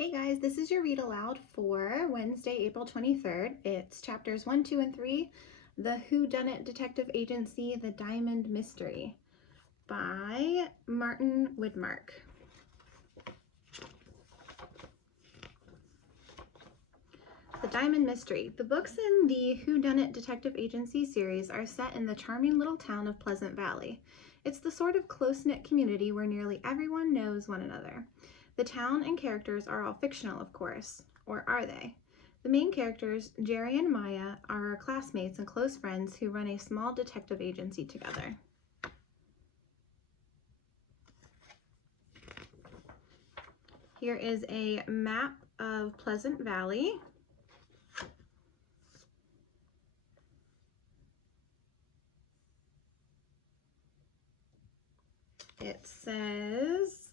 Hey guys, this is your read aloud for Wednesday, April 23rd. It's chapters 1, 2, and 3, The Whodunit Detective Agency, The Diamond Mystery by Martin Widmark. The Diamond Mystery. The books in the Whodunit Detective Agency series are set in the charming little town of Pleasant Valley. It's the sort of close-knit community where nearly everyone knows one another. The town and characters are all fictional, of course. Or are they? The main characters, Jerry and Maya, are classmates and close friends who run a small detective agency together. Here is a map of Pleasant Valley. It says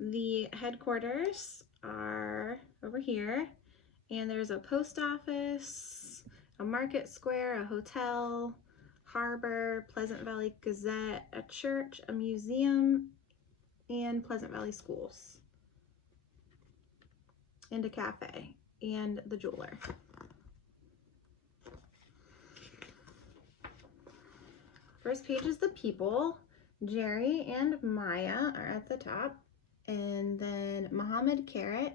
the headquarters are over here, and there's a post office, a market square, a hotel, harbor, Pleasant Valley Gazette, a church, a museum, and Pleasant Valley schools, and a cafe, and the jeweler. First page is the people. Jerry and Maya are at the top, and then Muhammad Carrot,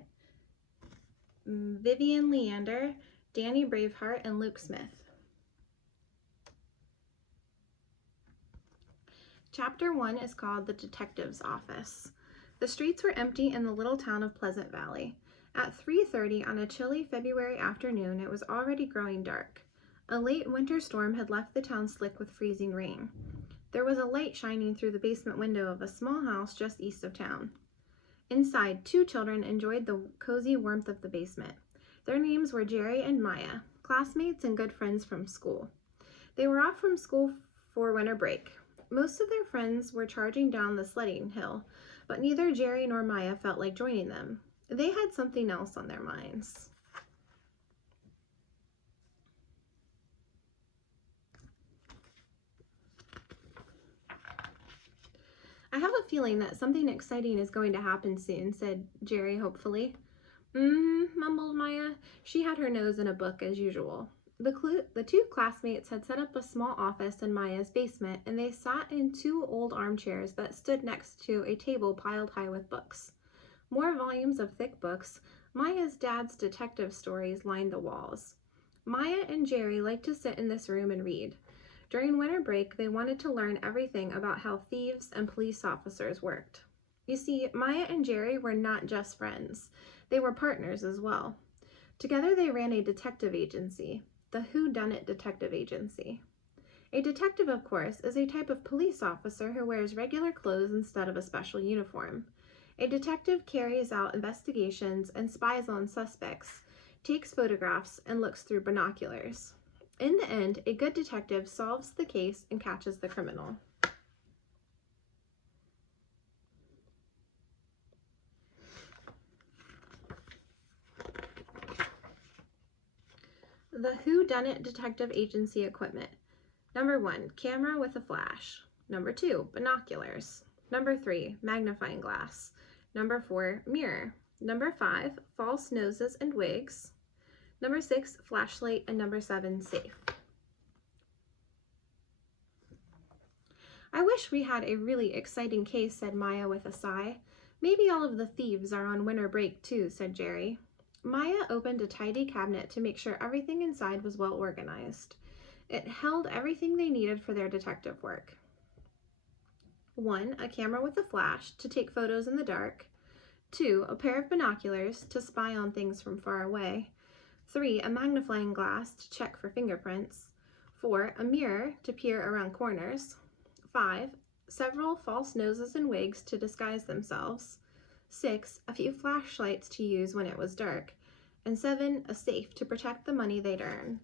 Vivian Leander, Danny Braveheart, and Luke Smith. Chapter 1 is called The Detective's Office. The streets were empty in the little town of Pleasant Valley. At 3:30 on a chilly February afternoon, it was already growing dark. A late winter storm had left the town slick with freezing rain. There was a light shining through the basement window of a small house just east of town. Inside, two children enjoyed the cozy warmth of the basement. Their names were Jerry and Maya, classmates and good friends from school. They were off from school for winter break. Most of their friends were charging down the sledding hill, but neither Jerry nor Maya felt like joining them. They had something else on their minds. I have a feeling that something exciting is going to happen soon, said Jerry hopefully. Mumbled Maya. She had her nose in a book as usual. The two classmates had set up a small office in Maya's basement, and they sat in two old armchairs that stood next to a table piled high with books. More volumes of thick books, Maya's dad's detective stories lined the walls. Maya and Jerry liked to sit in this room and read. During winter break, they wanted to learn everything about how thieves and police officers worked. You see, Maya and Jerry were not just friends. They were partners as well. Together they ran a detective agency, the Whodunit Detective Agency. A detective, of course, is a type of police officer who wears regular clothes instead of a special uniform. A detective carries out investigations and spies on suspects, takes photographs, and looks through binoculars. In the end, a good detective solves the case and catches the criminal. The Whodunit Detective Agency equipment. Number 1, camera with a flash. Number 2, binoculars. Number 3, magnifying glass. Number 4, mirror. Number 5, false noses and wigs. Number 6, flashlight. And number 7, safe. I wish we had a really exciting case, said Maya with a sigh. Maybe all of the thieves are on winter break too, said Jerry. Maya opened a tidy cabinet to make sure everything inside was well organized. It held everything they needed for their detective work. 1, a camera with a flash to take photos in the dark. 2, a pair of binoculars to spy on things from far away. 3, a magnifying glass to check for fingerprints. 4, a mirror to peer around corners. 5, several false noses and wigs to disguise themselves. 6, a few flashlights to use when it was dark. And 7, a safe to protect the money they'd earn.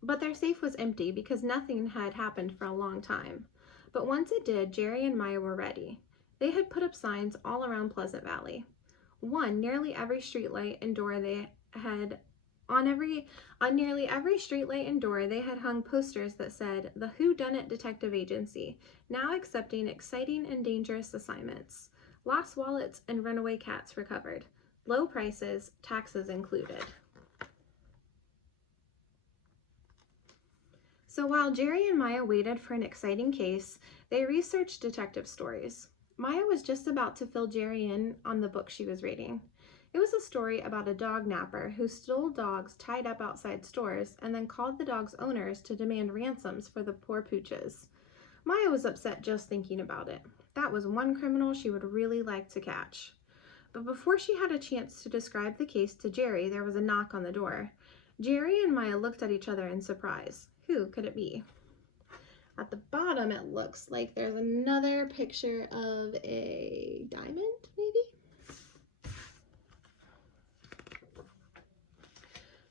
But their safe was empty because nothing had happened for a long time. But once it did, Jerry and Maya were ready. They had put up signs all around Pleasant Valley. One, nearly every streetlight and door they had On nearly every streetlight and door, they had hung posters that said, "The Whodunit Detective Agency, now accepting exciting and dangerous assignments. Lost wallets and runaway cats recovered. Low prices, taxes included." So while Jerry and Maya waited for an exciting case, they researched detective stories. Maya was just about to fill Jerry in on the book she was reading. It was a story about a dog napper who stole dogs tied up outside stores and then called the dogs' owners to demand ransoms for the poor pooches. Maya was upset just thinking about it. That was one criminal she would really like to catch. But before she had a chance to describe the case to Jerry, there was a knock on the door. Jerry and Maya looked at each other in surprise. Who could it be? At the bottom, it looks like there's another picture of a diamond, maybe?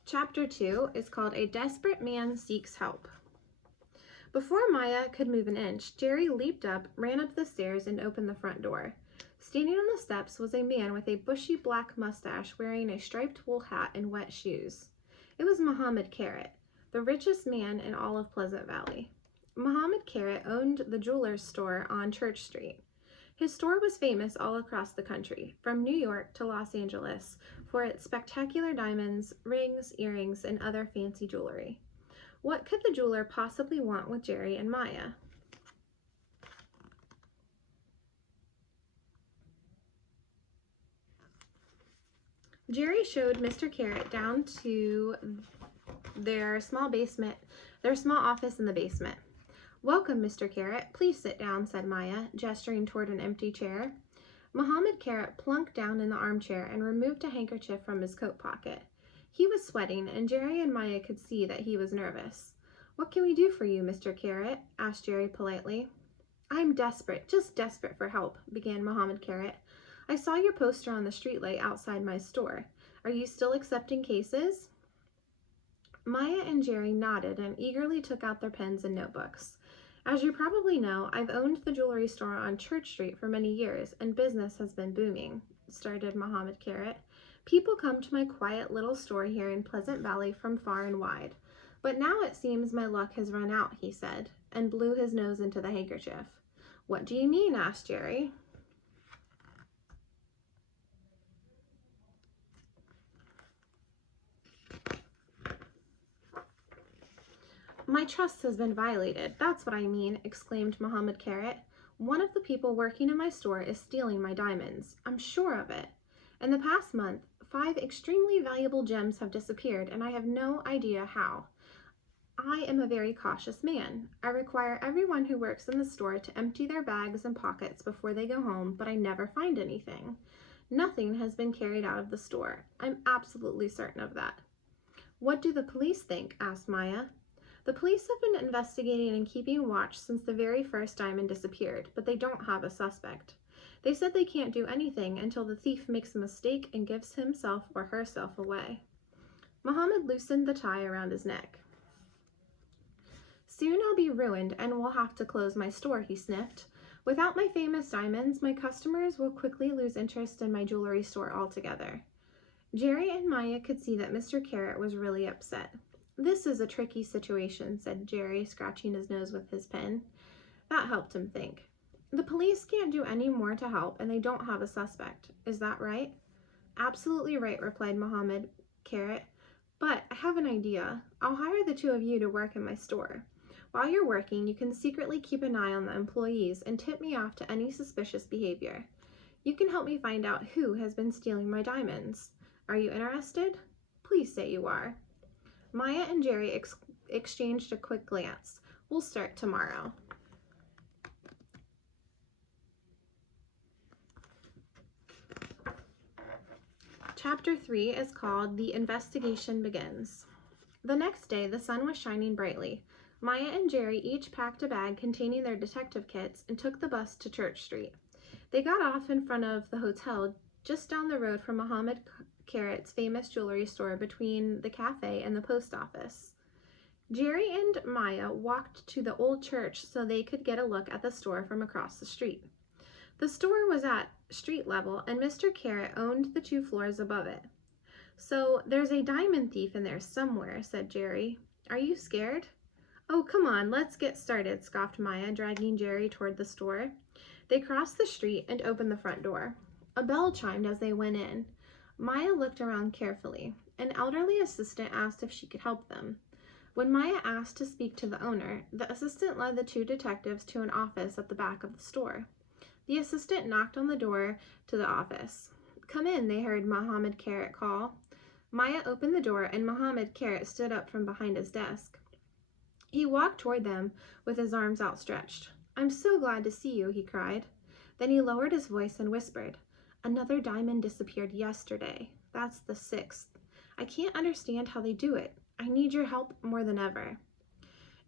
Chapter 2 is called A Desperate Man Seeks Help. Before Maya could move an inch, Jerry leaped up, ran up the stairs, and opened the front door. Standing on the steps was a man with a bushy black mustache wearing a striped wool hat and wet shoes. It was Muhammad Carrot, the richest man in all of Pleasant Valley. Muhammad Carrot owned the jeweler's store on Church Street. His store was famous all across the country, from New York to Los Angeles, for its spectacular diamonds, rings, earrings, and other fancy jewelry. What could the jeweler possibly want with Jerry and Maya? Jerry showed Mr. Carrot down to their small office in the basement. "Welcome, Mr. Carrot. Please sit down," said Maya, gesturing toward an empty chair. Muhammad Carrot plunked down in the armchair and removed a handkerchief from his coat pocket. He was sweating, and Jerry and Maya could see that he was nervous. "What can we do for you, Mr. Carrot?" asked Jerry politely. "I'm desperate, just desperate for help," began Muhammad Carrot. "I saw your poster on the streetlight outside my store. Are you still accepting cases?" Maya and Jerry nodded and eagerly took out their pens and notebooks. "As you probably know, I've owned the jewelry store on Church Street for many years, and business has been booming," started Muhammad Carrot. "People come to my quiet little store here in Pleasant Valley from far and wide. But now it seems my luck has run out," he said, and blew his nose into the handkerchief. "What do you mean?" asked Jerry. "My trust has been violated, that's what I mean," exclaimed Muhammad Carrot. "One of the people working in my store is stealing my diamonds. I'm sure of it. In the past month, 5 extremely valuable gems have disappeared, and I have no idea how. I am a very cautious man. I require everyone who works in the store to empty their bags and pockets before they go home, but I never find anything. Nothing has been carried out of the store. I'm absolutely certain of that." "What do the police think?" asked Maya. "The police have been investigating and keeping watch since the very first diamond disappeared, but they don't have a suspect. They said they can't do anything until the thief makes a mistake and gives himself or herself away." Muhammad loosened the tie around his neck. "Soon I'll be ruined and will have to close my store," he sniffed. "Without my famous diamonds, my customers will quickly lose interest in my jewelry store altogether." Jerry and Maya could see that Mr. Carrot was really upset. "This is a tricky situation," said Jerry, scratching his nose with his pen. That helped him think. "The police can't do any more to help, and they don't have a suspect. Is that right?" "Absolutely right," replied Muhammad Carrot. "But I have an idea. I'll hire the 2 of you to work in my store. While you're working, you can secretly keep an eye on the employees and tip me off to any suspicious behavior. You can help me find out who has been stealing my diamonds. Are you interested? Please say you are." Maya and Jerry exchanged a quick glance. "We'll start tomorrow." Chapter 3 is called The Investigation Begins. The next day, the sun was shining brightly. Maya and Jerry each packed a bag containing their detective kits and took the bus to Church Street. They got off in front of the hotel just down the road from Muhammad Carrot's famous jewelry store between the cafe and the post office. Jerry and Maya walked to the old church so they could get a look at the store from across the street. The store was at street level, and Mr. Carrot owned the 2 floors above it. So there's a diamond thief in there somewhere, said Jerry. Are you scared? Oh, come on, let's get started, scoffed Maya, dragging Jerry toward the store. They crossed the street and opened the front door. A bell chimed as they went in. Maya looked around carefully. An elderly assistant asked if she could help them. When Maya asked to speak to the owner, the assistant led the two detectives to an office at the back of the store. The assistant knocked on the door to the office. Come in, they heard Mohammed Carrot call. Maya opened the door and Mohammed Carrot stood up from behind his desk. He walked toward them with his arms outstretched. I'm so glad to see you, he cried. Then he lowered his voice and whispered, Another diamond disappeared yesterday. That's the 6th. I can't understand how they do it. I need your help more than ever.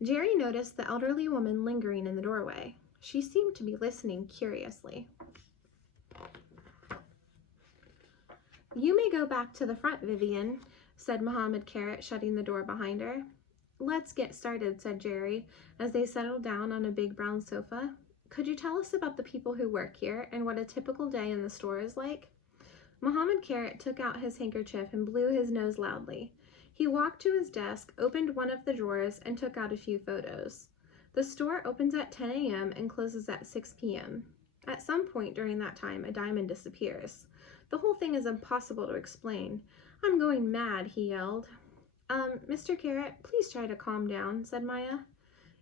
Jerry noticed the elderly woman lingering in the doorway. She seemed to be listening curiously. You may go back to the front, Vivian, said Mohammed Carrot, shutting the door behind her. Let's get started, said Jerry, as they settled down on a big brown sofa. Could you tell us about the people who work here and what a typical day in the store is like? Mohammed Carrot took out his handkerchief and blew his nose loudly. He walked to his desk, opened one of the drawers, and took out a few photos. The store opens at 10 a.m. and closes at 6 p.m. At some point during that time, a diamond disappears. The whole thing is impossible to explain. I'm going mad, he yelled. Mr. Carrot, please try to calm down, said Maya.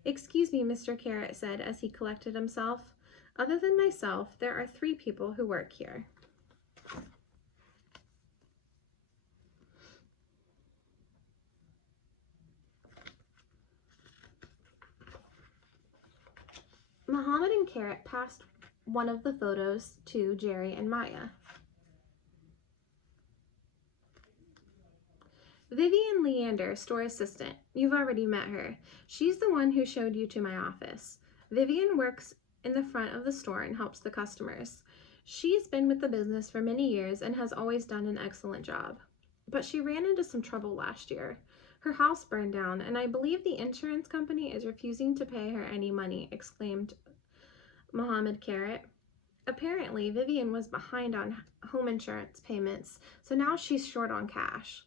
Excuse me, Mr. Carrot said as he collected himself. Other than myself, there are 3 people who work here. Mohammed and Carrot passed one of the photos to Jerry and Maya. Vivian Leander, store assistant. You've already met her. She's the one who showed you to my office. Vivian works in the front of the store and helps the customers. She's been with the business for many years and has always done an excellent job. But she ran into some trouble last year. Her house burned down, and I believe the insurance company is refusing to pay her any money, exclaimed Mohammed Carrot. Apparently, Vivian was behind on home insurance payments, so now she's short on cash.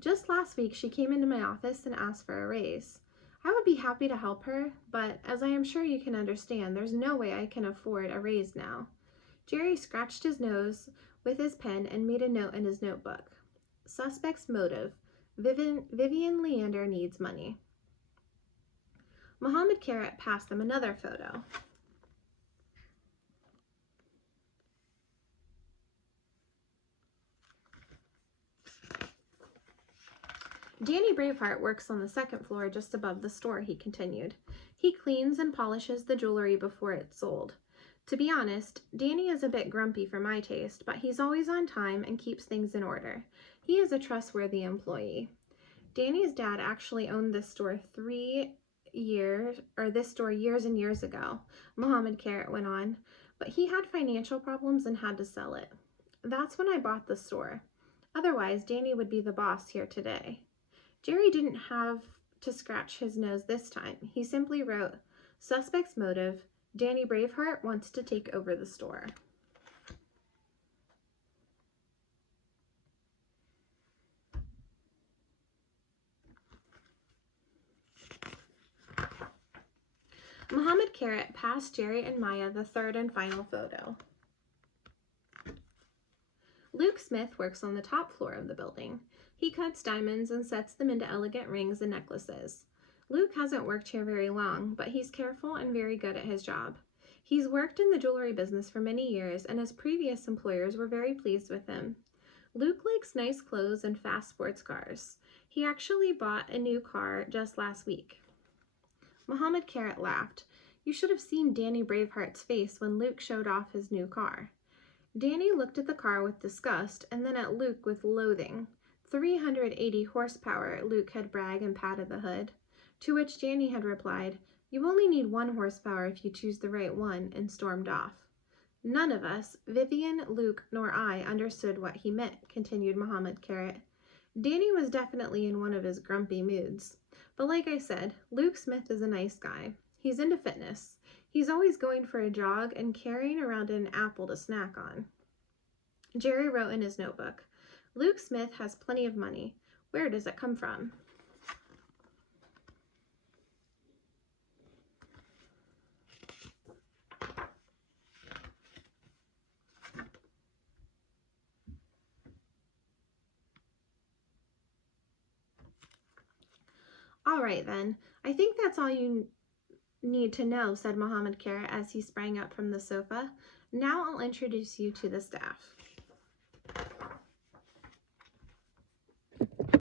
Just last week, she came into my office and asked for a raise. I would be happy to help her, but as I am sure you can understand, there's no way I can afford a raise now. Jerry scratched his nose with his pen and made a note in his notebook. Suspect's motive. Vivian Leander needs money. Mohammed Carrot passed them another photo. Danny Braveheart works on the 2nd floor just above the store, he continued. He cleans and polishes the jewelry before it's sold. To be honest, Danny is a bit grumpy for my taste, but he's always on time and keeps things in order. He is a trustworthy employee. Danny's dad actually owned this store years and years ago, Mohammed Carrot went on, but he had financial problems and had to sell it. That's when I bought the store. Otherwise, Danny would be the boss here today. Jerry didn't have to scratch his nose this time. He simply wrote, Suspect's motive, Danny Braveheart wants to take over the store. Mohammed Carrot passed Jerry and Maya the 3rd and final photo. Luke Smith works on the top floor of the building. He cuts diamonds and sets them into elegant rings and necklaces. Luke hasn't worked here very long, but he's careful and very good at his job. He's worked in the jewelry business for many years, and his previous employers were very pleased with him. Luke likes nice clothes and fast sports cars. He actually bought a new car just last week. Mohammed Carrot laughed. You should have seen Danny Braveheart's face when Luke showed off his new car. Danny looked at the car with disgust and then at Luke with loathing. 380 horsepower, Luke had bragged and patted the hood. To which Danny had replied, You only need 1 horsepower if you choose the right one, and stormed off. None of us, Vivian, Luke, nor I, understood what he meant, continued Mohammed Carrot. Danny was definitely in one of his grumpy moods. But like I said, Luke Smith is a nice guy. He's into fitness. He's always going for a jog and carrying around an apple to snack on. Jerry wrote in his notebook, Luke Smith has plenty of money. Where does it come from? All right, then. I think that's all you need to know, said Mohammed Kara as he sprang up from the sofa. Now I'll introduce you to the staff.